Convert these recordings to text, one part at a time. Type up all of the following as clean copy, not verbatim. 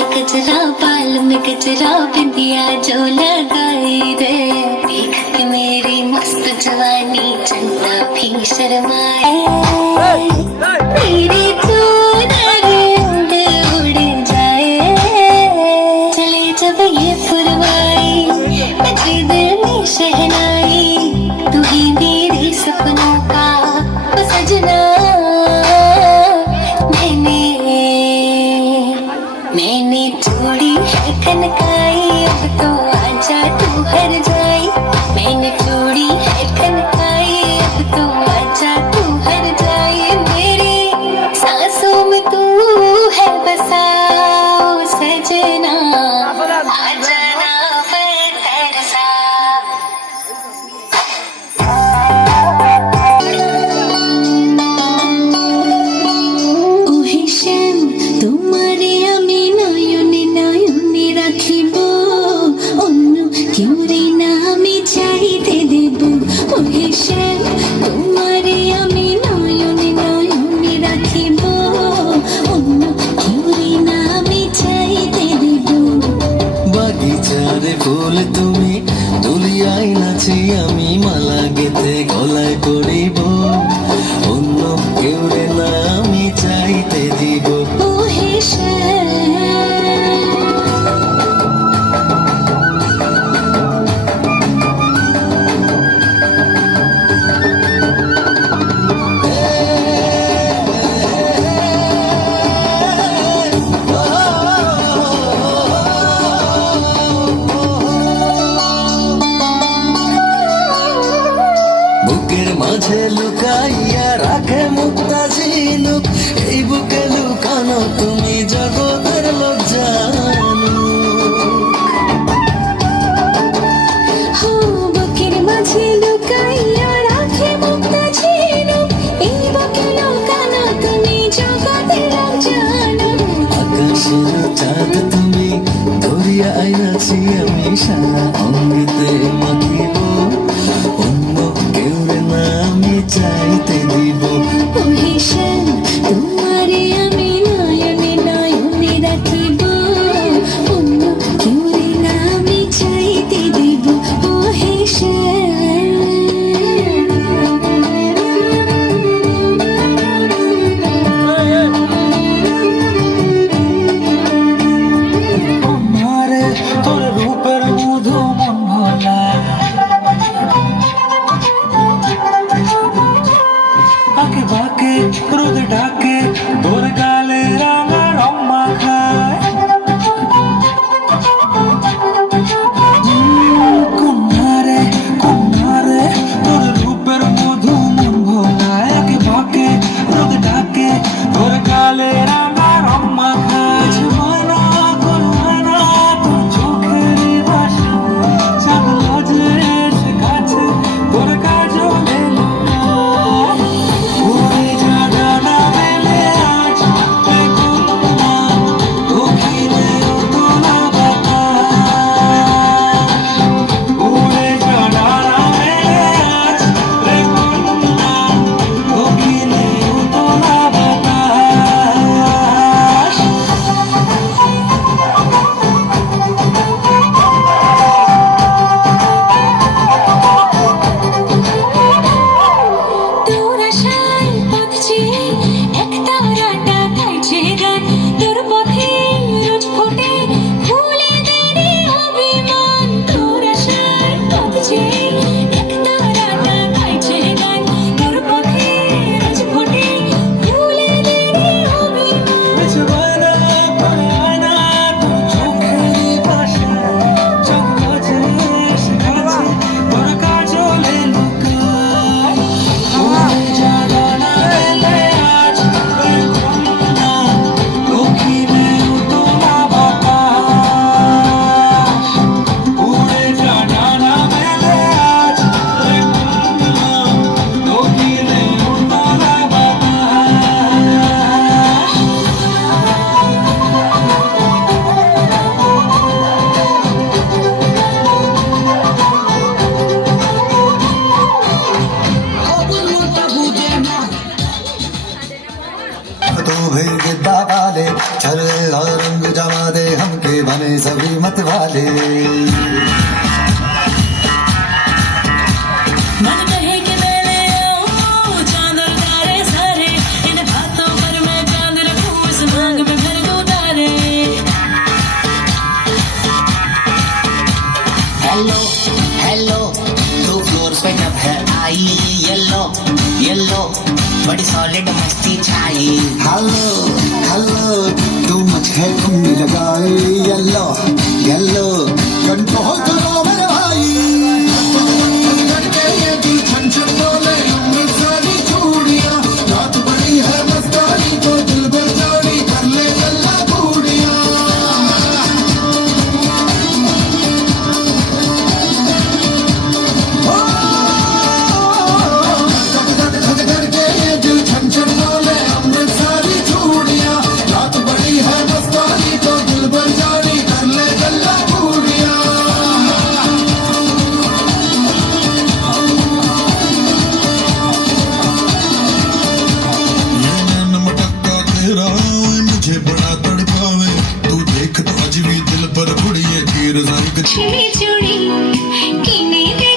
में कचरा बाल में कचरा बिंदिया जो लगाई दे देख के मेरी मस्त जवानी चंदा भी शर्माए मेरी तू उड़ उड़ जाए चले जब ये फुरवाई बजे दिल में शहनाई तू ही मेरे सपनों का सजना मैंने छोड़ी है कनकाई अब तो आजा तू हर जाई मैंने छोड़ी है कनकाई अब तो आजा तू हर जाई मेरी सांसों में तू है बसा ओ सजना आजा ना मैं तरसा ओहे श्याम तुम्हारे ফুল তুমি দুলিয়াই নাচি আমি মালা গেতে গলায় পরিব অন্য কেউ রে না আমি চাইতে দিব বুকের মাঝে লুকাইয়া রাখে মুক্তা ঝিনুক এই বুকে লুকানো তুমি জগতের লোক জানো বুকের মাঝে লুকাইয়া রাখে মুক্তা ঝিনুক এই বুকে লুকানো তুমি জগতের লোক জানো আকাশের চাঁদ তুমি দরিয়া আইনাছি আমি সারা অঙ্গিতে মাখিব অন্য কেউ রে না আমি চাইতে দিব ওহে শ্যাম তোমারে আমি নয়নে নয়নে রাখিব অন্য কেউ রে না আমি চাইতে দিব ওহে আমারে তোর রূপের মধু মন ভোলা बने सभी मत वाले। मन कहे कि मैं ले आऊं चांद और तारे सारे, इन बातों पर मैं चांद रखूं, इस मांग में भर दूं तारे। हेलो हेलो, 2 फ्लोर्स पे जब है आई, येलो येलो बड़ी सॉलिड मस्ती छाई। हेलो हेलो, तू मुझे घूमने लगाए। येलो येलो, कंट्रोल करो मेरे भाई। ये दिल छन छन बोले, उम्र सारी चूड़ियां, रात बड़ी है मस्तानी, तो दिल भर जानी कर ले गल्ला बूढ़ियां। मुझे बड़ा तड़पावे, तू देख तो आज भी दिल पर बुढ़िए तीर रंग রেশমি চুড়ি কিনে দে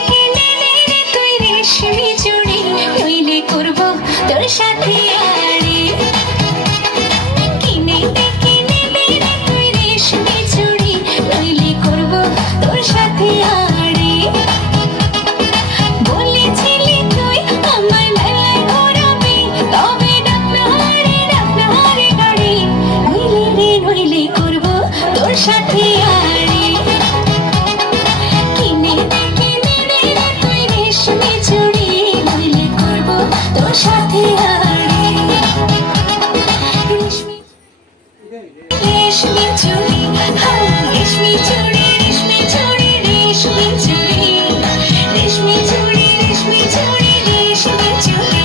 রে তুই রেশমি চুড়ি, নইলে করব তোর সাথে আড়ি। কিনে দে রে তুই রেশমি চুড়ি, নইলে করব তোর সাথে আড়ি। বলেছিলি তুই আমার মেলায় ঘোরাবি, তবে ডাকনাহারে গাড়ি, নইলে করব তোর সাথে আড়ি। কিনে দে রে তুই রেশমি চুড়ি, নইলে করব তোর সাথে আড়ি। রেশমি চুড়ি, হাই রেশমি চুড়ি, রেশমি চুড়ি, রেশমি চুড়ি, রেশমি চুড়ি, রেশমি চুড়ি, রেশমি চুড়ি।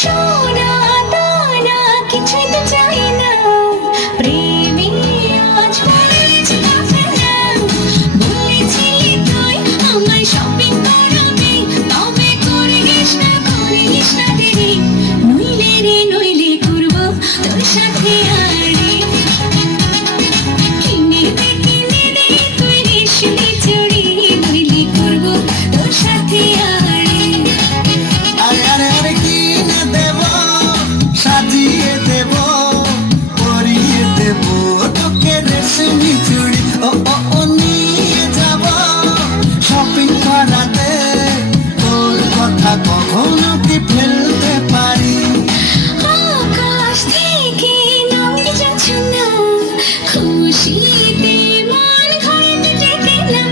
সোনা দানা কিছুই তো চাই না, প্রেমে আজ হয়েছে কাফেলা। বলেছিলি তুই আমায় শপিং করাবি, তবে করিস না দেরি, নইলে করব তোর সাথে আড়ি। কিনে দে তুই রেশমি চুড়ি, নইলে করব তোর সাথে আড়ি। আরে আরে আরে কিনে দেব, সাজিয়ে দেব, পরিয়ে দেব তোকে রেশমি চুড়ি। ও ও ও, নিয়ে যাব শপিং করাতে, তোর কথা কখনো কি ফেলতে পারি? আকাশ থেকে নামতে যাচ্ছ না, খুশিতে মন ঘরে ডেকে না।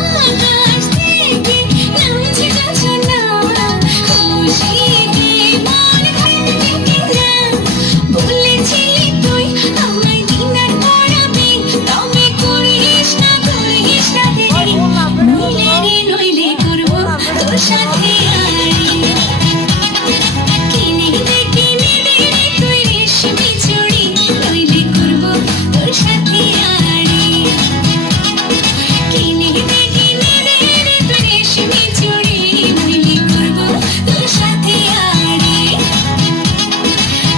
আকাশ থেকে নামতে যাচ্ছ না, খুশিতে মন ঘরে ডেকে না। বলেছিলি তুই আমায় ডিনার করাবি, তবে করিস না দেরি, নইলে করব তোর সাথে আড়ি। কিনে দে রে তুই রেশমি চুড়ি, নইলে করব তোর সাথে আড়ি। কিনে দে রে তুই রেশমি চুড়ি, নইলে করব তোর সাথে আড়ি।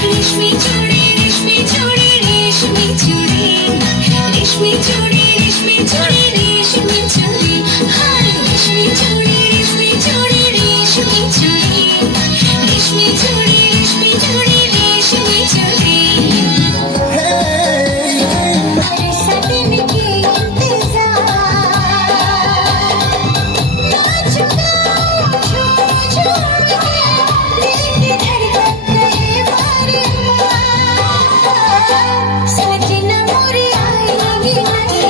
রেশমি চুড়ি, রেশমি চুড়ি, রেশমি চুড়ি, রেশমি চুড়ি, রেশমি চুড়ি, রেশমি চুড়ি, হাই রেশমি চুড়ি, রেশমি চুড়ি, রেশমি চুড়ি, রেশমি চুড়ি, রেশমি চুড়ি, রেশমি চুড়ি। हर सदन के इंतजार, नाचूंगा झूम झूम के, दिल की धड़कन रहे बार-बार। सजना मोरे आएगी नहीं,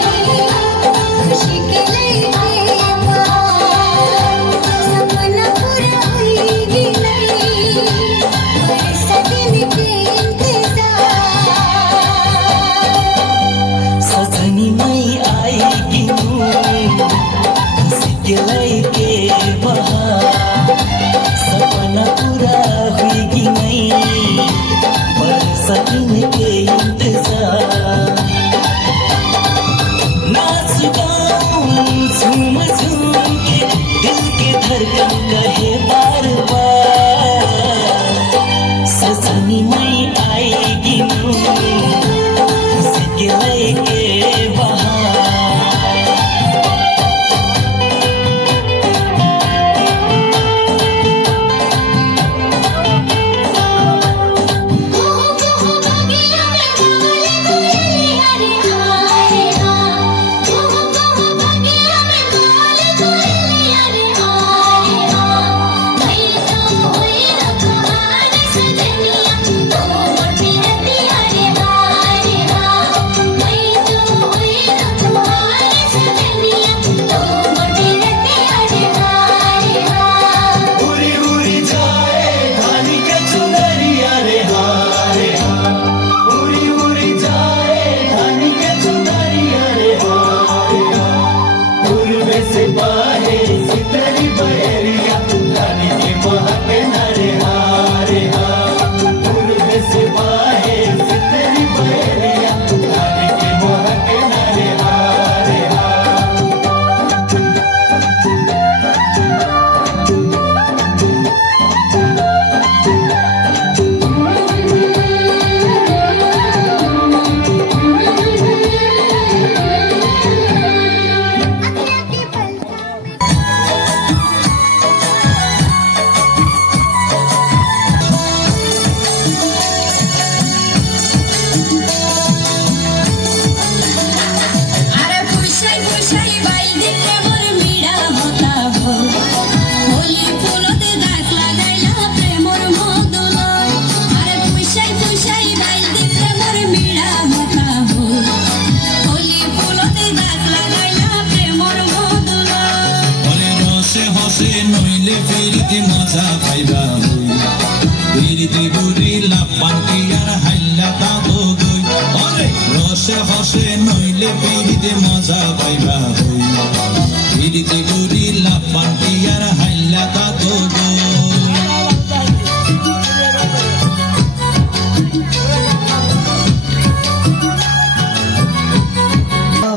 पानी में आएगी तू सिकले के बहार নইলে ফেরিতে মজা পাইবা হই ফেরিতে বুড়ি লাপান কি আর হাইলা তাবো গই ওরে রসে হসে নইলে ফেরিতে মজা পাইবা হই ফেরিতে বুড়ি